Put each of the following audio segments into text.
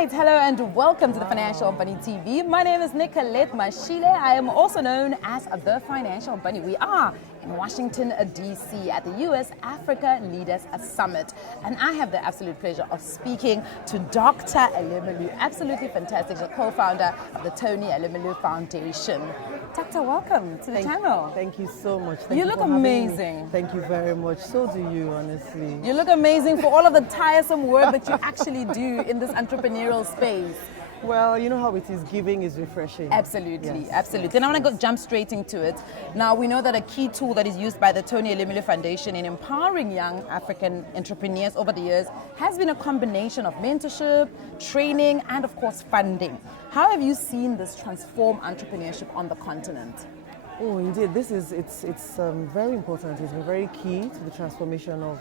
right, hello and welcome to the Financial Bunny TV. My name is Nicolette Mashile. I am also known as the Financial Bunny. We are in Washington, D.C. at the U.S. Africa Leaders Summit. And I have the absolute pleasure of speaking to Dr. Elumelu, absolutely fantastic, the co-founder of the Tony Elumelu Foundation. Doctor, welcome to the channel. Thank you so much. You look amazing. Thank you very much. So do you, honestly. You look amazing for all of the tiresome work that you actually do in this entrepreneurial space. Well, you know how it is, giving is refreshing. Absolutely, yes. Absolutely. And I want to jump straight into it. Now, we know that a key tool that is used by the Tony Elumelu Foundation in empowering young African entrepreneurs over the years has been a combination of mentorship, training, and of course, funding. How have you seen this transform entrepreneurship on the continent? Oh, indeed. It's very important. It's been very key to the transformation of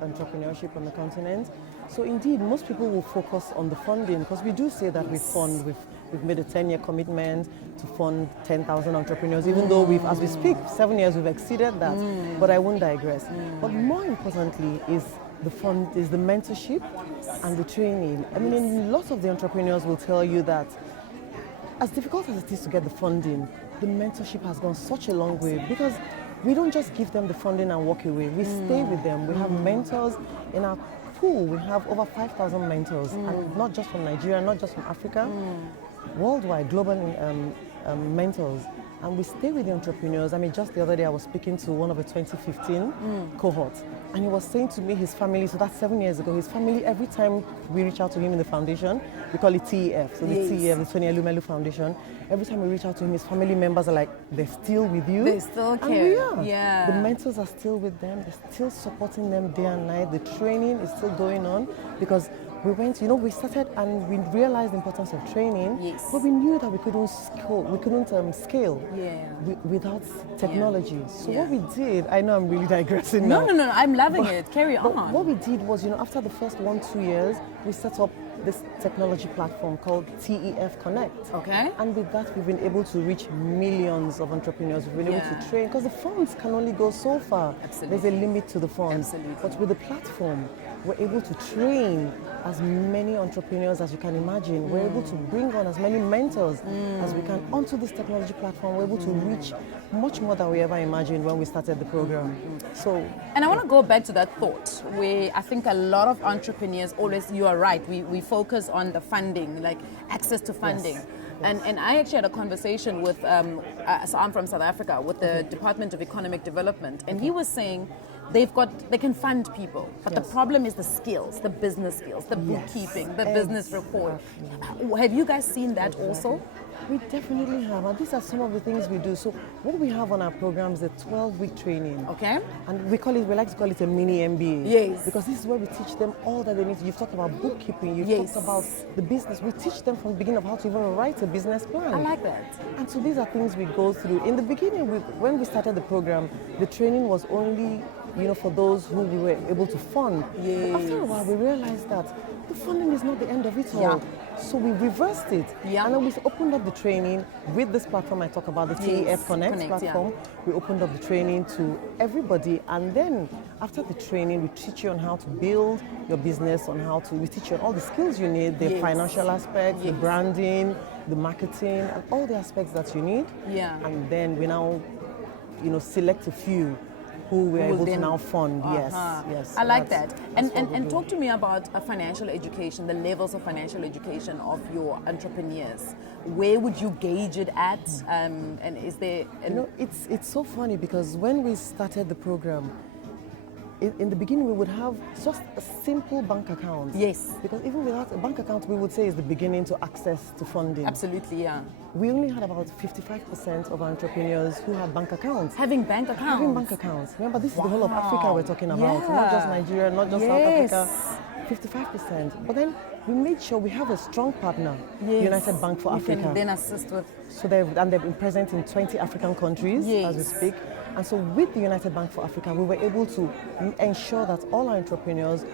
entrepreneurship on the continent. So indeed, most people will focus on the funding because we do say that we fund. We've made a 10-year commitment to fund 10,000 entrepreneurs, even though as we speak, 7 years we've exceeded that. But I won't digress. But more importantly is the mentorship and the training. I mean, lots of the entrepreneurs will tell you that as difficult as it is to get the funding, the mentorship has gone such a long way because we don't just give them the funding and walk away. We stay with them. We have mentors in our pool. We have over 5,000 mentors, and not just from Nigeria, not just from Africa, worldwide, global mentors. And we stay with the entrepreneurs. I mean, just the other day I was speaking to one of the 2015 cohorts, and he was saying to me his family, so that's 7 years ago, his family, every time we reach out to him in the foundation, we call it TEF, so the TEF, the Tony Elumelu Foundation, every time we reach out to him, his family members are like, they're still with you. They still care. And we are. Yeah. The mentors are still with them, they're still supporting them day and night, the training is still going on because we started and we realized the importance of training, but we knew that we couldn't scale without technology. So what we did, I know I'm really digressing now. No, I'm loving it. Carry on. But what we did was, after the first 1-2 years, we set up this technology platform called TEF Connect. Okay. And with that, we've been able to reach millions of entrepreneurs. We've been able to train, because the funds can only go so far. Absolutely. There's a limit to the funds. Absolutely. But with the platform, we're able to train as many entrepreneurs as you can imagine. We're able to bring on as many mentors as we can onto this technology platform. We're able to reach much more than we ever imagined when we started the program. And I want to go back to that thought where I think a lot of entrepreneurs always, you are right, we focus on the funding, like access to funding. Yes. And I actually had a conversation with, so I'm from South Africa, with the Department of Economic Development, and he was saying they can fund people, but the problem is the skills, the business skills, the bookkeeping, the business report. Have you guys seen that also? We definitely have, and these are some of the things we do. So what we have on our program is a 12-week training. Okay. And we like to call it a mini MBA. Yes. Because this is where we teach them all that they need. You've talked about bookkeeping, you've talked about the business. We teach them from the beginning of how to even write a business plan. I like that. And so these are things we go through. In the beginning, when we started the program, the training was only for those who we were able to fund. Yes. After a while, we realized that the funding is not the end of it all. Yeah. So we reversed it. Yeah. And then we opened up the training with this platform I talk about, the TEF Connect platform. Yeah. We opened up the training to everybody. And then after the training, we teach you on how to build your business, we teach you on all the skills you need, the financial aspects, the branding, the marketing, and all the aspects that you need. Yeah. And then we now, select a few who we're able to now fund. Yes. I like that. And talk to me about financial education, the levels of financial education of your entrepreneurs. Where would you gauge it at? And is there... it's so funny because when we started the program, in the beginning we would have just a simple bank account. Yes. Because even without a bank account, we would say is the beginning to access to funding. Absolutely, yeah. We only had about 55% of our entrepreneurs who had bank accounts. Having bank accounts? Having bank accounts. Remember, this is the whole of Africa we're talking about. Not just Nigeria, not just South Africa. 55%. But then we made sure we have a strong partner, United Bank for Africa. You can then assist with... So they've been present in 20 African countries as we speak. And so with the United Bank for Africa, we were able to ensure that all our entrepreneurs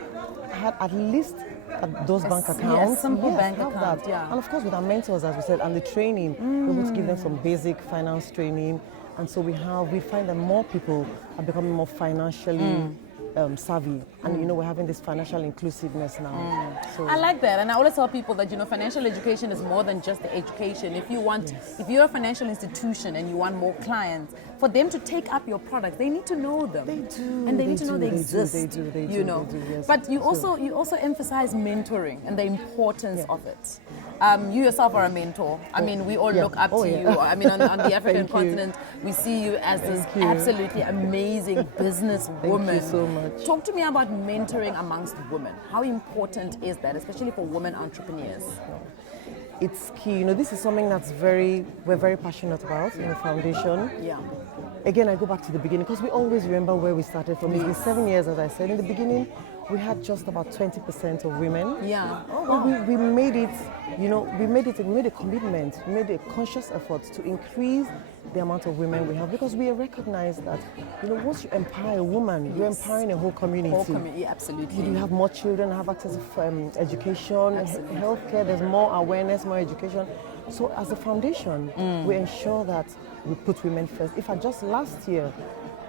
had at least those bank accounts. Yes, simple bank account, And of course with our mentors, as we said, and the training, we're able to give them some basic finance training. And so we find that more people are becoming more financially savvy, and we're having this financial inclusiveness now. So I like that, and I always tell people that financial education is more than just the education. If you want, if you're a financial institution and you want more clients, for them to take up your products, they need to know them. They do, and they need to know they exist. They do. Yes. But you also emphasize mentoring and the importance of it. You yourself are a mentor. I mean, we all look up to you. I mean, on the African continent, we see you as this absolutely amazing businesswoman. Thank you so much. Talk to me about mentoring amongst women. How important is that, especially for women entrepreneurs? It's key. This is something that's we're very passionate about in the foundation. Yeah. Again, I go back to the beginning because we always remember where we started from. It's been 7 years, as I said. In the beginning, we had just about 20% of women. Yeah. Oh, wow. wow. We made it, we made a commitment, we made a conscious effort to increase the amount of women we have, because we recognize that, once you empower a woman, you're empowering a whole community. Absolutely. You have more children, have access to education, healthcare, there's more awareness, more education. So as a foundation, we ensure that we put women first. In fact, just last year,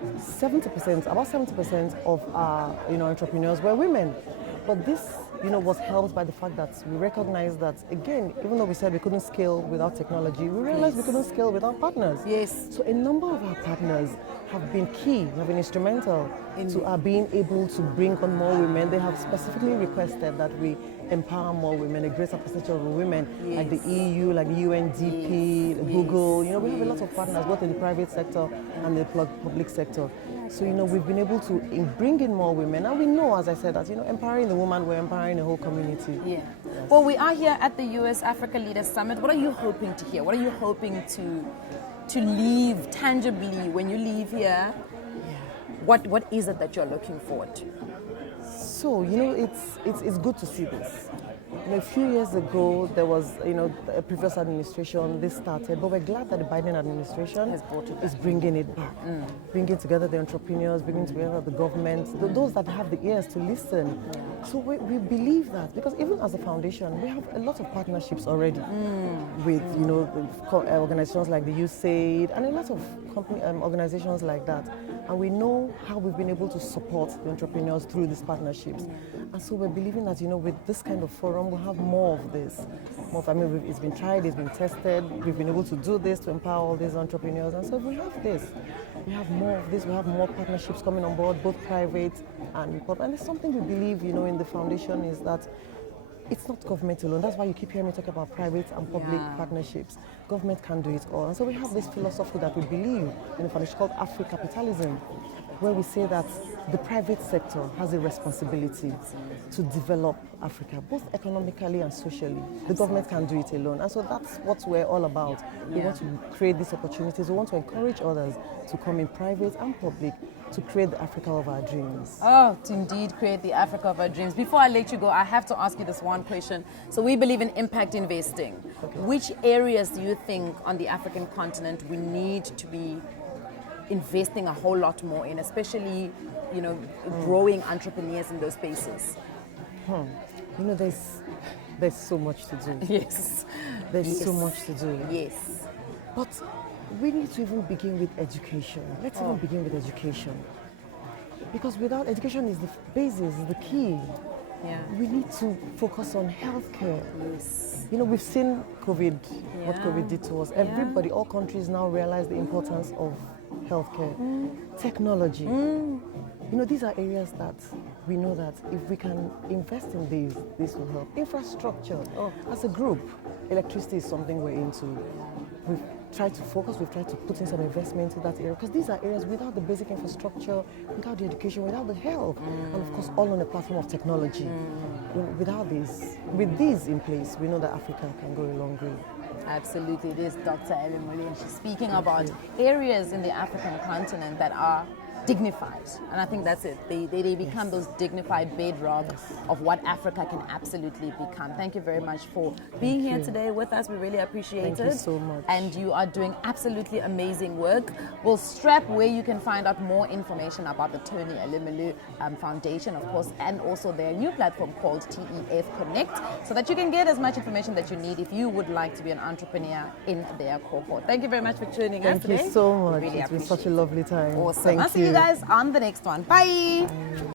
about 70% of our entrepreneurs were women. But this was helped by the fact that we recognized that, again, even though we said we couldn't scale without technology, we realized we couldn't scale without partners. Yes. So a number of our partners have been key, have been instrumental to our being able to bring on more women. They have specifically requested that we empower more women, a greater percentage of women, like the EU, like the UNDP, Google. We have a lot of partners, both in the private sector and the public sector. So, we've been able to bring in more women. And we know, as I said, that, empowering the woman, we're empowering the whole community. Yeah. Yes. Well, we are here at the US Africa Leaders Summit. What are you hoping to hear? What are you hoping to leave tangibly when you leave here? What is it that you're looking forward to? So, it's good to see this. A few years ago, there was, a previous administration, this started, but we're glad that the Biden administration is bringing it back, bringing together the entrepreneurs, bringing together the government, those that have the ears to listen. So we believe that, because even as a foundation, we have a lot of partnerships already with, organizations like the USAID and a lot of organizations like that. And we know how we've been able to support the entrepreneurs through these partnerships. And so we're believing that, with this kind of forum, we'll have more of this. It's been tried, it's been tested, we've been able to do this to empower all these entrepreneurs. And so we have this. We have more of this, we have more partnerships coming on board, both private and public. And it's something we believe, in the foundation, is that it's not government alone. That's why you keep hearing me talk about private and public partnerships. Government can do it all. And so we have this philosophy that we believe in the foundation called Africapitalism, where we say that the private sector has a responsibility to develop Africa, both economically and socially. The government can do it alone. And so that's what we're all about. We want to create these opportunities. We want to encourage others to come in private and public to create the Africa of our dreams. Oh, to indeed create the Africa of our dreams. Before I let you go, I have to ask you this one question. So we believe in impact investing. Okay. Which areas do you think on the African continent we need to be investing a whole lot more in, especially, growing entrepreneurs in those spaces? There's so much to do. Yes. There's so much to do. Yes. But we need to even begin with education. Let's even begin with education. Because without education is the basis, is the key. Yeah. We need to focus on healthcare. Yes. We've seen COVID, what COVID did to us. Everybody, all countries now realize the importance of healthcare, technology. These are areas that we know that if we can invest in these, this will help. Infrastructure. As a group, electricity is something we're into. We've tried to focus, we've tried to put in some investment into that area, because these are areas without the basic infrastructure, without the education, without the health, and of course all on a platform of technology. Without this, with these in place, we know that Africa can go a long way. Absolutely, it is Dr. Elumelu, and she's speaking about areas in the African continent that are dignified, and I think that's it. They become those dignified bedrock of what Africa can absolutely become. Thank you very much for being here today with us. We really appreciate it. Thank you so much. And you are doing absolutely amazing work. We'll strap where you can find out more information about the Tony Elumelu Foundation, of course, and also their new platform called TEF Connect, so that you can get as much information that you need if you would like to be an entrepreneur in their cohort. Thank you very much for tuning us today. Thank you so much. Really it's been such a lovely time. Awesome. Thank I'll see you guys on the next one. Bye.